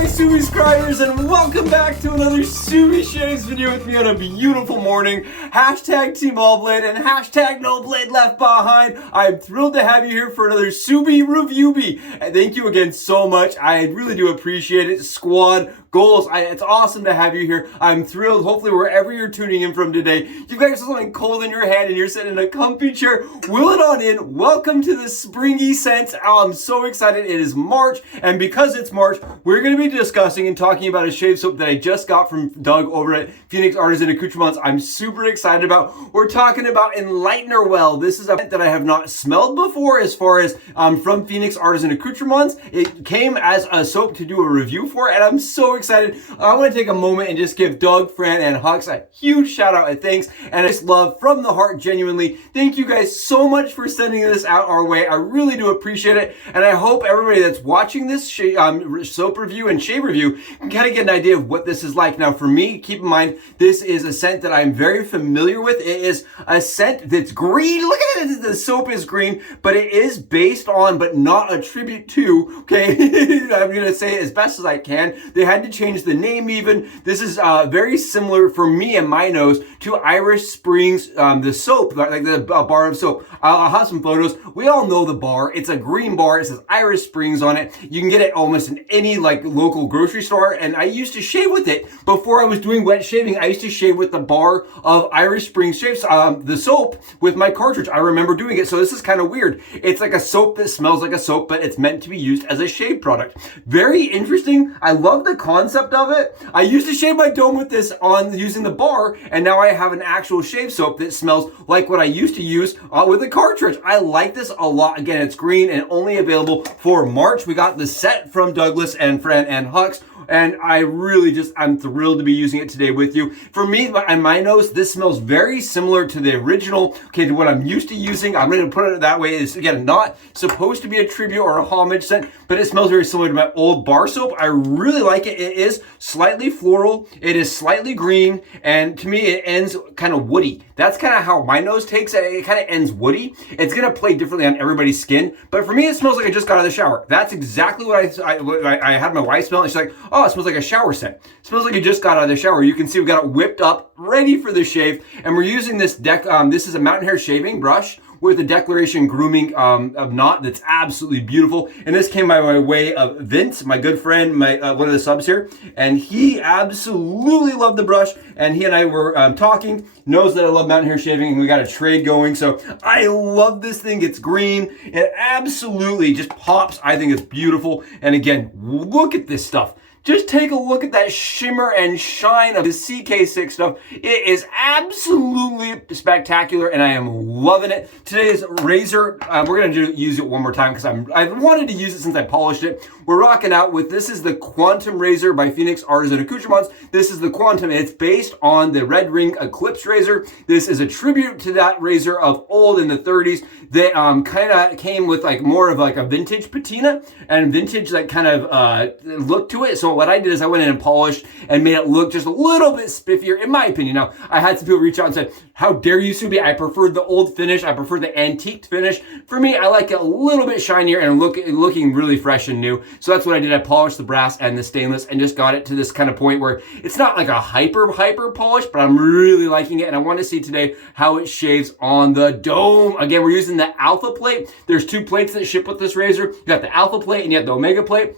my subscribers, and welcome back to another LEAFSHAVE video with me on a beautiful morning. Hashtag Team All Blade and hashtag No Blade Left Behind. I'm thrilled to have you here for another Subi review. And thank you again so much. I really do appreciate it. Squad goals. It's awesome to have you here. I'm thrilled. Hopefully wherever you're tuning in from today, you've got something cold in your hand and you're sitting in a comfy chair. Wheel it on in. Welcome to the springy scents. Oh, I'm so excited. It is March, and because it's March, we're going to be discussing and talking about a shave soap that I just got from Doug over at Phoenix Artisan Accoutrements. I'm super excited about. We're talking about Enlightener. Well, this is a scent that I have not smelled before as far as from Phoenix Artisan Accoutrements. It came as a soap to do a review for, and I'm so excited. I want to take a moment and just give Doug, Fran, and Hux a huge shout out and thanks, and I just love from the heart, genuinely. Thank you guys so much for sending this out our way. I really do appreciate it, and I hope everybody that's watching this soap review and shave review can kind of get an idea of what this is like. Now, for me, keep in mind, this is a scent that I'm very familiar with. It is a scent that's green. Look at it. The soap is green, but it is based on, but not a tribute to, okay? I'm going to say it as best as I can. They had to change the name even. This is very similar for me and my nose to Irish Springs, the soap, like the bar of soap. I'll have some photos. We all know the bar. It's a green bar. It says Irish Springs on it. You can get it almost in any like local grocery store, and I used to shave with it before I was doing wet shaving. I used to shave with the bar of Irish Springs shaves, the soap with my cartridge. I remember doing it, so this is kind of weird. It's like a soap that smells like a soap, but it's meant to be used as a shave product. Very interesting. I love the concept of it. I used to shave my dome with this on using the bar, and now I have an actual shave soap that smells like what I used to use with a cartridge. I like this a lot. Again, it's green and only available for March. We got the set from Douglas and Fran and Hux, and I'm thrilled to be using it today with you. For me, on my nose, this smells very similar to the original, to what I'm used to using. I'm going to put it that way. It's, again, not supposed to be a tribute or a homage scent, but it smells very similar to my old bar soap. I really like it. It is slightly floral. It is slightly green, and to me, it ends kind of woody. That's kind of how my nose takes it. It kind of ends woody. It's going to play differently on everybody's skin, but for me, it smells like I just got out of the shower. That's exactly what I had my wife smell, and she's like, oh, it smells like a shower scent. It smells like you just got out of the shower. You can see we've got it whipped up, ready for the shave, and we're using this this is a mountain hair shaving brush with a Declaration Grooming of knot that's absolutely beautiful. And this came by way of Vince, my good friend, one of the subs here, and he absolutely loved the brush. And he and I were talking, knows that I love mountain hair shaving, and we got a trade going. So I love this thing. It's green. It absolutely just pops. I think it's beautiful. And again, look at this stuff. Just take a look at that shimmer and shine of the CK6 stuff. It is absolutely spectacular, and I am loving it. Today's razor, we're going to use it one more time because I've wanted to use it since I polished it. We're rocking out with, this is the Quantum razor by Phoenix Artisan Accoutrements. This is the Quantum. It's based on the Red Ring Eclipse razor. This is a tribute to that razor of old in the 30s that kind of came with like more of like a vintage patina and vintage like kind of look to it. So what I did is I went in and polished and made it look just a little bit spiffier, in my opinion. Now, I had some people reach out and said, how dare you, Subi? I prefer the old finish. I prefer the antiqued finish. For me, I like it a little bit shinier and looking really fresh and new. So that's what I did. I polished the brass and the stainless and just got it to this kind of point where it's not like a hyper polish, but I'm really liking it. And I want to see today how it shaves on the dome. Again, we're using the Alpha plate. There's two plates that ship with this razor. You got the Alpha plate and you have the Omega plate.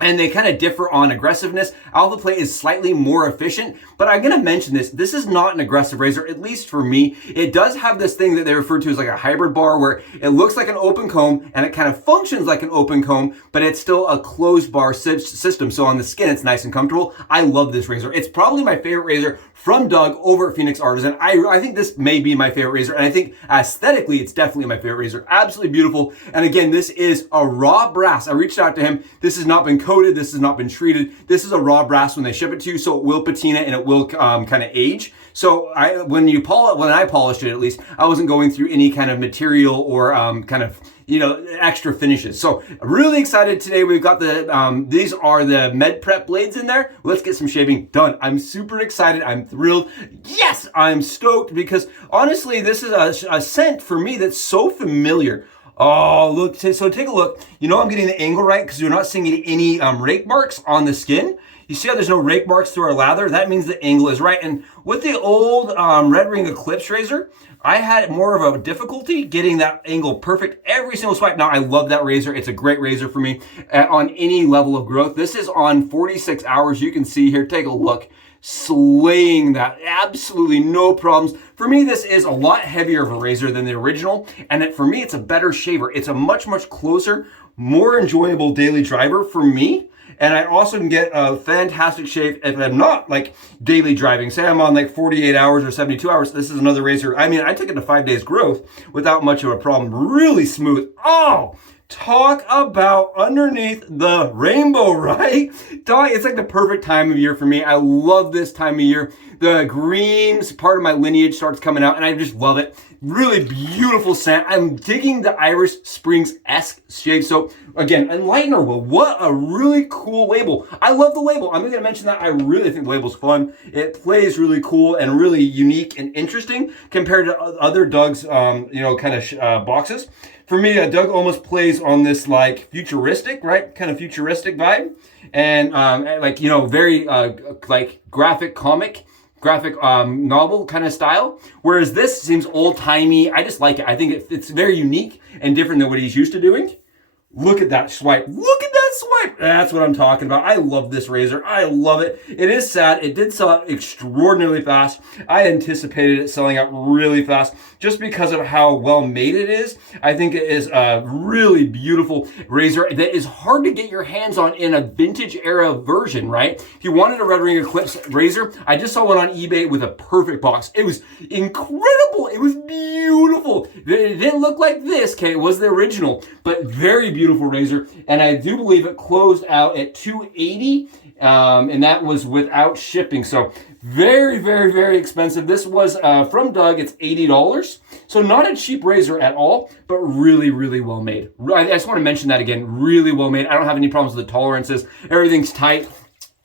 And they kind of differ on aggressiveness. Alpha plate is slightly more efficient, but I'm going to mention this. This is not an aggressive razor, at least for me. It does have this thing that they refer to as like a hybrid bar where it looks like an open comb and it kind of functions like an open comb, but it's still a closed bar system. So on the skin, it's nice and comfortable. I love this razor. It's probably my favorite razor from Doug over at Phoenix Artisan. I think this may be my favorite razor, and I think aesthetically, it's definitely my favorite razor. Absolutely beautiful. And again, this is a raw brass. I reached out to him. This has not been coated. This has not been treated. This is a raw brass when they ship it to you, so it will patina and it will kind of age. So when I polished it, at least, I wasn't going through any kind of material or kind of extra finishes. So really excited today. We've got these are the Med Prep blades in there. Let's get some shaving done. I'm super excited. I'm thrilled. Yes, I'm stoked because honestly, this is a scent for me that's so familiar. Oh, look, so take a look. You know I'm getting the angle right because you're not seeing any rake marks on the skin. You see how there's no rake marks through our lather? That means the angle is right. And with the old Red Ring Eclipse razor, I had more of a difficulty getting that angle perfect every single swipe. Now, I love that razor. It's a great razor for me on any level of growth. This is on 46 hours. You can see here, take a look. Slaying that, absolutely no problems. For me, this is a lot heavier of a razor than the original, and for me, it's a better shaver. It's a much, much closer, more enjoyable daily driver for me. And I also can get a fantastic shave if I'm not like daily driving. Say I'm on like 48 hours or 72 hours. This is another razor. I mean, I took it to 5 days growth without much of a problem. Really smooth. Oh, talk about underneath the rainbow, right? It's like the perfect time of year for me. I love this time of year. The greens part of my lineage starts coming out and I just love it. Really beautiful scent. I'm digging the Irish Springs-esque shave. So again, Enlightener, well, what a really cool label. I love the label. I'm going to mention that. I really think the label's fun. It plays really cool and really unique and interesting compared to other Doug's, boxes. For me, Doug almost plays on this like futuristic, right? Kind of futuristic vibe. And very like graphic novel kind of style, whereas this seems old-timey. I just like it. I think it's very unique and different than what he's used to doing. Look at that swipe. Look at that swipe. That's what I'm talking about. I love this razor. I love it. It is sad. It did sell out extraordinarily fast. I anticipated it selling out really fast just because of how well made it is. I think it is a really beautiful razor that is hard to get your hands on in a vintage era version, right? If you wanted a Red Ring Eclipse razor, I just saw one on eBay with a perfect box. It was incredible. It was beautiful. It didn't look like this, okay? It was the original, but very beautiful razor. And I do believe it closed out at $280, and that was without shipping. So very, very, very expensive. This was from Doug. It's $80. So not a cheap razor at all, but really, really well made. I just want to mention that again. Really well made. I don't have any problems with the tolerances. Everything's tight.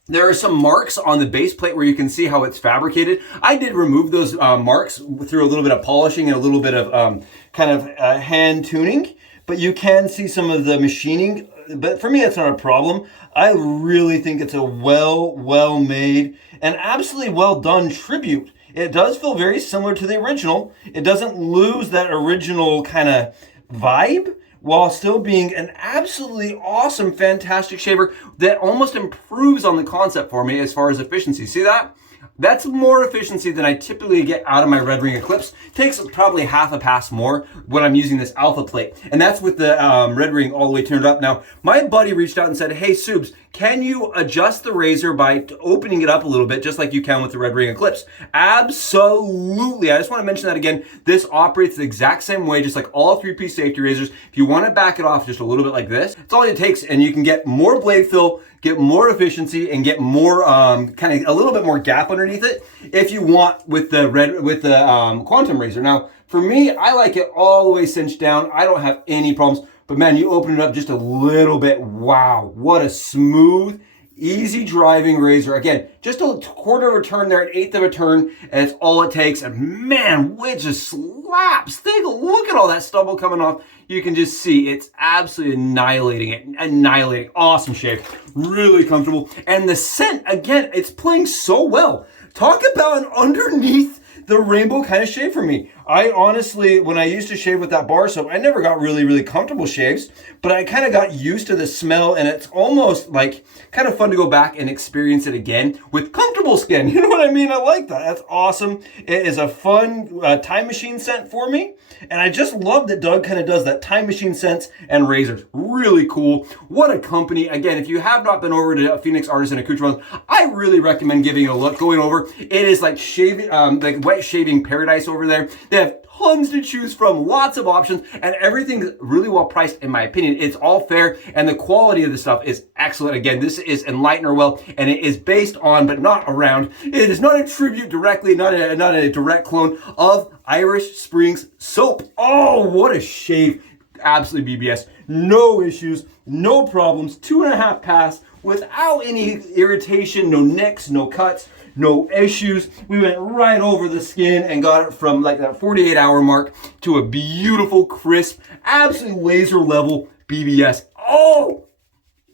There are some marks on the base plate where you can see how it's fabricated. I did remove those marks through a little bit of polishing and a little bit of hand tuning, but you can see some of the machining. But for me, that's not a problem. I really think it's a well made and absolutely well done tribute. It does feel very similar to the original. It doesn't lose that original kind of vibe while still being an absolutely awesome, fantastic shaver that almost improves on the concept for me as far as efficiency. See that? That's more efficiency than I typically get out of my Red Ring Eclipse. Takes probably half a pass more when I'm using this alpha plate. And that's with the Red Ring all the way turned up. Now, my buddy reached out and said, hey, Subs, can you adjust the razor by opening it up a little bit, just like you can with the Red Ring Eclipse? Absolutely. I just want to mention that again. This operates the exact same way, just like all 3-piece safety razors. If you want to back it off just a little bit like this, it's all it takes, and you can get more blade fill, get more efficiency, and get more kind of a little bit more gap underneath it if you want with the Quantum razor. Now, for me, I like it all the way cinched down. I don't have any problems. But man, you open it up just a little bit. Wow, what a smooth, easy driving razor. Again, just a quarter of a turn there, an eighth of a turn, and it's all it takes. And man, it just slaps. Take a look at all that stubble coming off. You can just see it's absolutely annihilating it. Annihilating. Awesome shave. Really comfortable. And the scent, again, it's playing so well. Talk about an underneath the rainbow kind of shave for me. I honestly, when I used to shave with that bar soap, I never got really, really comfortable shaves, but I kind of got used to the smell, and it's almost like kind of fun to go back and experience it again with comfortable skin. You know what I mean? I like that. That's awesome. It is a fun time machine scent for me, and I just love that Doug kind of does that time machine scents and razors. Really cool. What a company. Again, if you have not been over to Phoenix Artisan Accoutrements, I really recommend giving it a look, going over. It is like shaving, like wet shaving paradise over there. They have tons to choose from, lots of options, and everything's really well priced in my opinion. It's all fair, and the quality of the stuff is excellent. Again, this is Enlightener well, and it is based on, but not around. It is not a tribute directly, not a direct clone of Irish Springs soap. Oh, what a shave. Absolutely BBS. No issues, no problems, 2.5 pass without any irritation, no nicks, no cuts. no issues. We went right over the skin and got it from like that 48-hour mark to a beautiful, crisp, absolutely laser level BBS. Oh!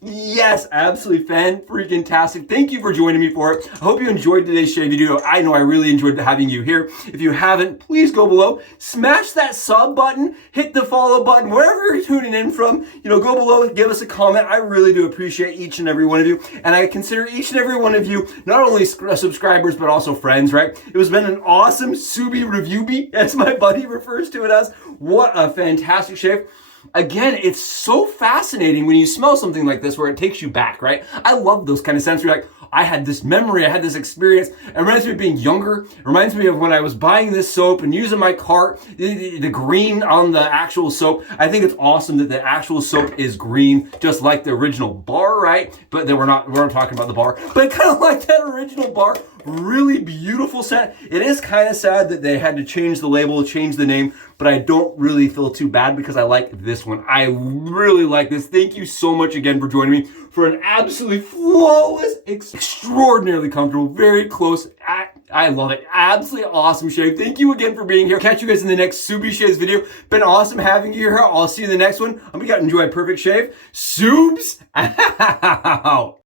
Yes, absolutely fan-freaking-tastic. Thank you for joining me for it. I hope you enjoyed today's shave video. I know I really enjoyed having you here. If you haven't, please go below, smash that sub button, hit the follow button, wherever you're tuning in from. Go below, give us a comment. I really do appreciate each and every one of you. And I consider each and every one of you not only subscribers, but also friends, right? It has been an awesome Subi review beat, as my buddy refers to it as. What a fantastic shave. Again, it's so fascinating when you smell something like this where it takes you back, right? I love those kind of scents where you're like, I had this memory, I had this experience. It reminds me of being younger. It reminds me of when I was buying this soap and using my cart, the green on the actual soap. I think it's awesome that the actual soap is green, just like the original bar, right? But then we're not talking about the bar, but kind of like that original bar. Really beautiful scent. It is kind of sad that they had to change the label, change the name, but I don't really feel too bad because I like this one. I really like this. Thank you so much again for joining me for an absolutely flawless, extraordinarily comfortable, very close. I love it. Absolutely awesome shave. Thank you again for being here. Catch you guys in the next Subi Shaves video. Been awesome having you here. I'll see you in the next one. I hope you got to enjoy a perfect shave. Subs out.